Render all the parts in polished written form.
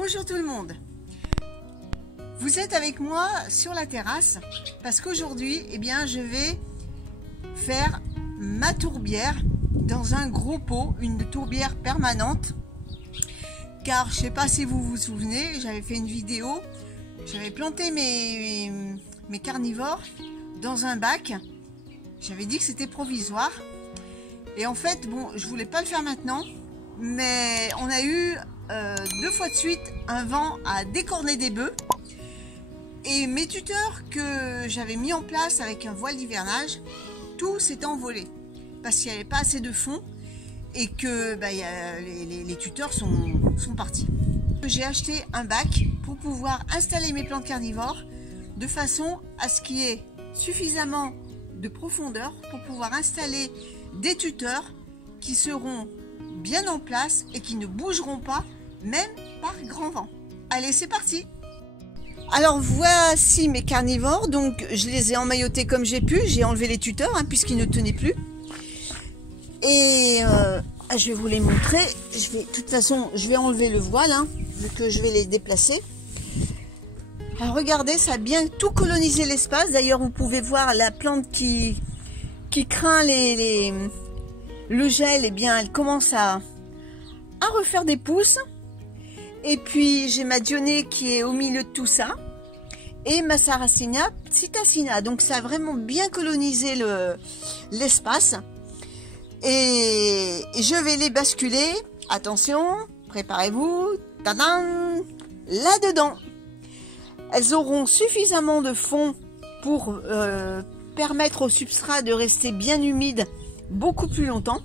Bonjour tout le monde. Vous êtes avec moi sur la terrasse parce qu'aujourd'hui, je vais faire ma tourbière dans un gros pot, une tourbière permanente. Car je sais pas si vous vous souvenez, j'avais fait une vidéo, j'avais planté mes carnivores dans un bac. J'avais dit que c'était provisoire. Et en fait, bon, je voulais pas le faire maintenant, mais on a eu 2 fois de suite un vent à décorner des bœufs. Et mes tuteurs que j'avais mis en place avec un voile d'hivernage, tout s'est envolé parce qu'il n'y avait pas assez de fond et que les tuteurs sont partis. J'ai acheté un bac pour pouvoir installer mes plantes carnivores de façon à ce qu'il y ait suffisamment de profondeur pour pouvoir installer des tuteurs qui seront bien en place et qui ne bougeront pas même par grand vent. Allez, c'est parti! Alors voici mes carnivores, donc je les ai emmaillotés comme j'ai pu, j'ai enlevé les tuteurs puisqu'ils ne tenaient plus. Et je vais vous les montrer. De toute façon, je vais enlever le voile vu que je vais les déplacer. Alors regardez, ça a bien tout colonisé l'espace. D'ailleurs, vous pouvez voir la plante qui craint le gel, elle commence à refaire des pousses. Et puis j'ai ma Dionée qui est au milieu de tout ça. Et ma Sarracenia psittacina. Donc ça a vraiment bien colonisé l'espace. Et je vais les basculer. Attention, préparez-vous. Tadam! Là-dedans. Elles auront suffisamment de fond pour permettre au substrat de rester bien humide beaucoup plus longtemps.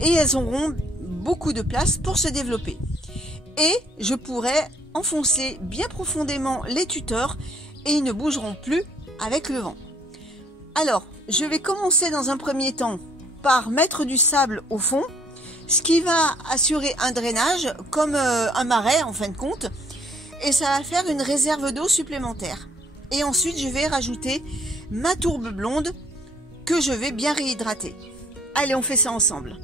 Et elles auront beaucoup de place pour se développer. Et je pourrai enfoncer bien profondément les tuteurs et ils ne bougeront plus avec le vent. Alors, je vais commencer dans un premier temps par mettre du sable au fond, ce qui va assurer un drainage comme un marais en fin de compte, et ça va faire une réserve d'eau supplémentaire. Et ensuite, je vais rajouter ma tourbe blonde que je vais bien réhydrater. Allez, on fait ça ensemble.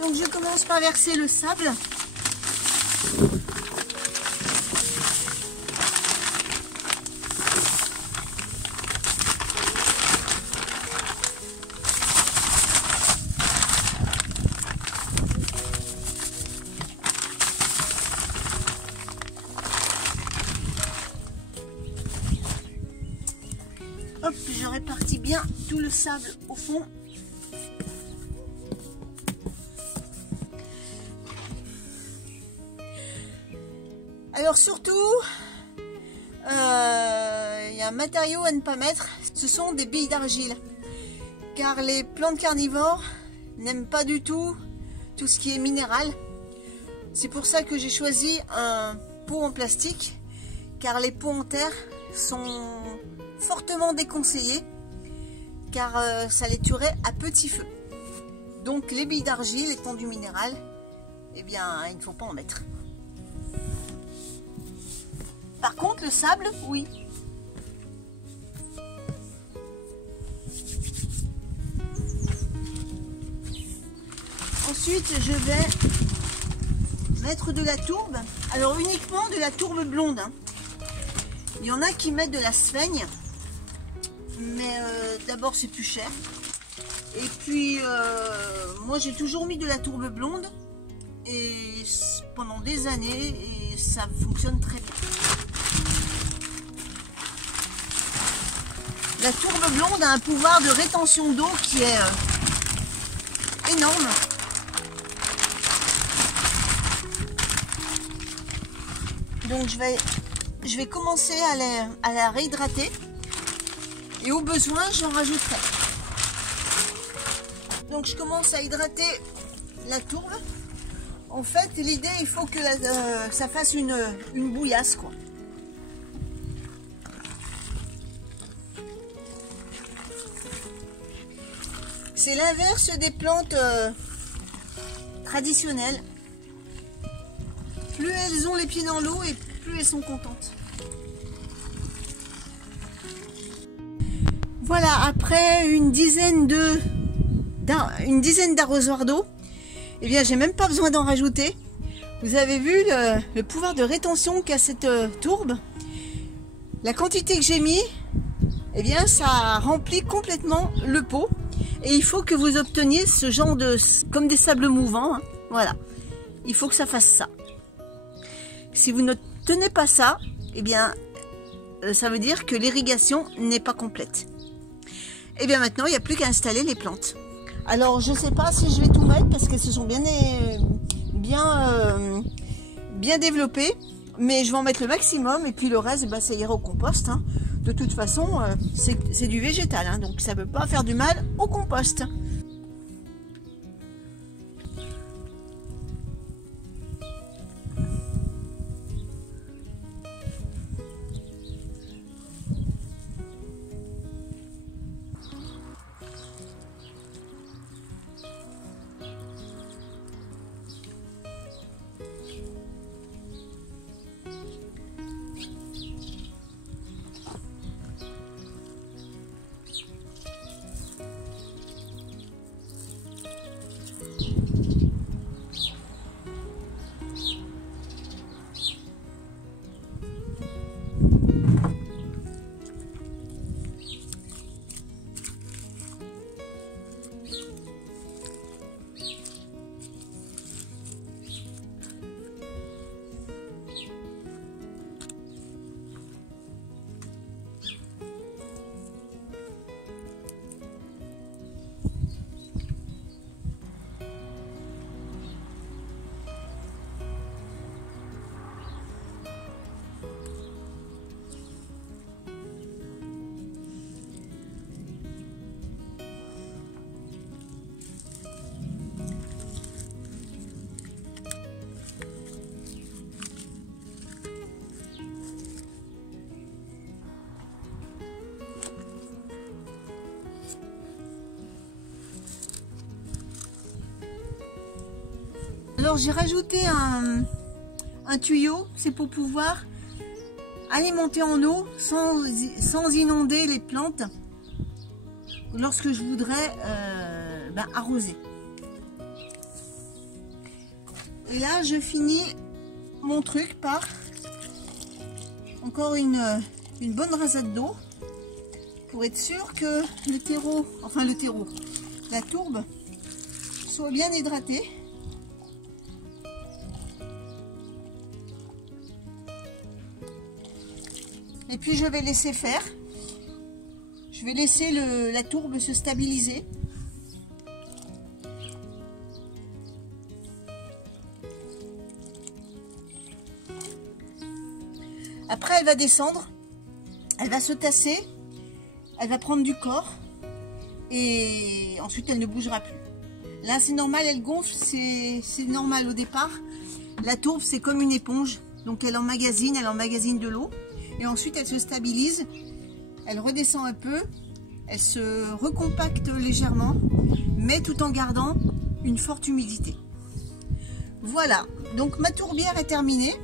Donc je commence par verser le sable. Hop, je répartis bien tout le sable au fond. Alors surtout, il y a un matériau à ne pas mettre, ce sont des billes d'argile. Car les plantes carnivores n'aiment pas du tout ce qui est minéral. C'est pour ça que j'ai choisi un pot en plastique, car les pots en terre sont fortement déconseillés, car ça les tuerait à petit feu. Donc les billes d'argile étant du minéral, il ne faut pas en mettre. Par contre, le sable, oui. Ensuite, je vais mettre de la tourbe. Alors, uniquement de la tourbe blonde. Il y en a qui mettent de la sphaigne. Mais d'abord, c'est plus cher. Et puis, moi, j'ai toujours mis de la tourbe blonde. Et pendant des années, et ça fonctionne très bien. La tourbe blonde a un pouvoir de rétention d'eau qui est énorme. Donc je vais commencer à la réhydrater. Et au besoin, j'en rajouterai. Donc je commence à hydrater la tourbe. En fait, l'idée, il faut que ça fasse une bouillasse, quoi. C'est l'inverse des plantes traditionnelles. Plus elles ont les pieds dans l'eau et plus elles sont contentes. Voilà, après une dizaine une dizaine d'arrosoirs d'eau. Eh bien, j'ai même pas besoin d'en rajouter. Vous avez vu le pouvoir de rétention qu'a cette tourbe. La quantité que j'ai mis, eh bien, ça remplit complètement le pot. Et il faut que vous obteniez ce genre de, comme des sables mouvants. Hein. Voilà. Il faut que ça fasse ça. Si vous ne tenez pas ça, eh bien, ça veut dire que l'irrigation n'est pas complète. Et bien maintenant, il n'y a plus qu'à installer les plantes. Alors, je ne sais pas si je vais tout mettre parce qu'elles se sont bien développées. Mais je vais en mettre le maximum et puis le reste, bah, ça ira au compost. Hein. De toute façon, c'est du végétal, hein, donc ça ne peut pas faire du mal au compost. Alors j'ai rajouté un tuyau, c'est pour pouvoir alimenter en eau sans inonder les plantes lorsque je voudrais arroser. Et là je finis mon truc par encore une bonne rasade d'eau pour être sûr que la tourbe soit bien hydratée. Et puis je vais laisser faire. Je vais laisser la tourbe se stabiliser. Après elle va descendre. Elle va se tasser. Elle va prendre du corps. Et ensuite elle ne bougera plus. Là c'est normal, elle gonfle. C'est normal au départ. La tourbe c'est comme une éponge. Donc elle emmagasine de l'eau. Et ensuite, elle se stabilise, elle redescend un peu, elle se recompacte légèrement, mais tout en gardant une forte humidité. Voilà, donc ma tourbière est terminée.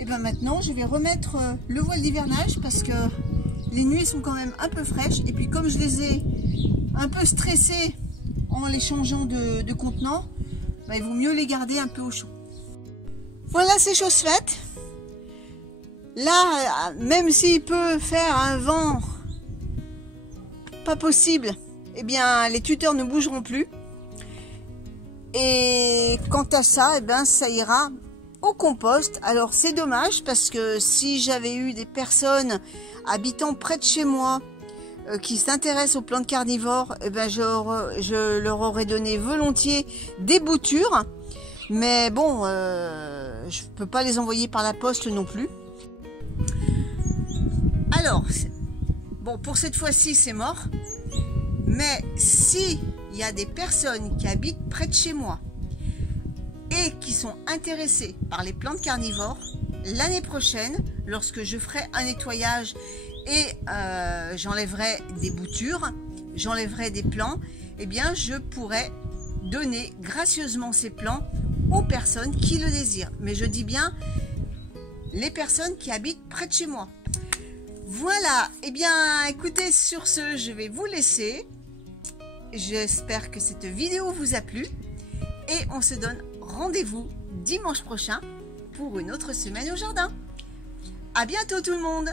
Et bien maintenant, je vais remettre le voile d'hivernage parce que les nuits sont quand même un peu fraîches. Et puis comme je les ai un peu stressées en les changeant de contenant, ben, il vaut mieux les garder un peu au chaud. Voilà, c'est chose faite. Là, même s'il peut faire un vent pas possible, eh bien les tuteurs ne bougeront plus. Et quant à ça, eh bien, ça ira au compost. Alors c'est dommage parce que si j'avais eu des personnes habitant près de chez moi qui s'intéressent aux plantes carnivores, eh bien, je leur aurais donné volontiers des boutures. Mais bon, je peux pas les envoyer par la poste non plus. Alors, bon, pour cette fois-ci, c'est mort. Mais si il y a des personnes qui habitent près de chez moi et qui sont intéressées par les plantes carnivores, l'année prochaine, lorsque je ferai un nettoyage et j'enlèverai des boutures, j'enlèverai des plants, eh bien, je pourrai donner gracieusement ces plants aux personnes qui le désirent. Mais je dis bien les personnes qui habitent près de chez moi. Voilà, eh bien écoutez, sur ce, je vais vous laisser. j'espère que cette vidéo vous a plu et on se donne rendez-vous dimanche prochain pour une autre semaine au jardin. À bientôt tout le monde!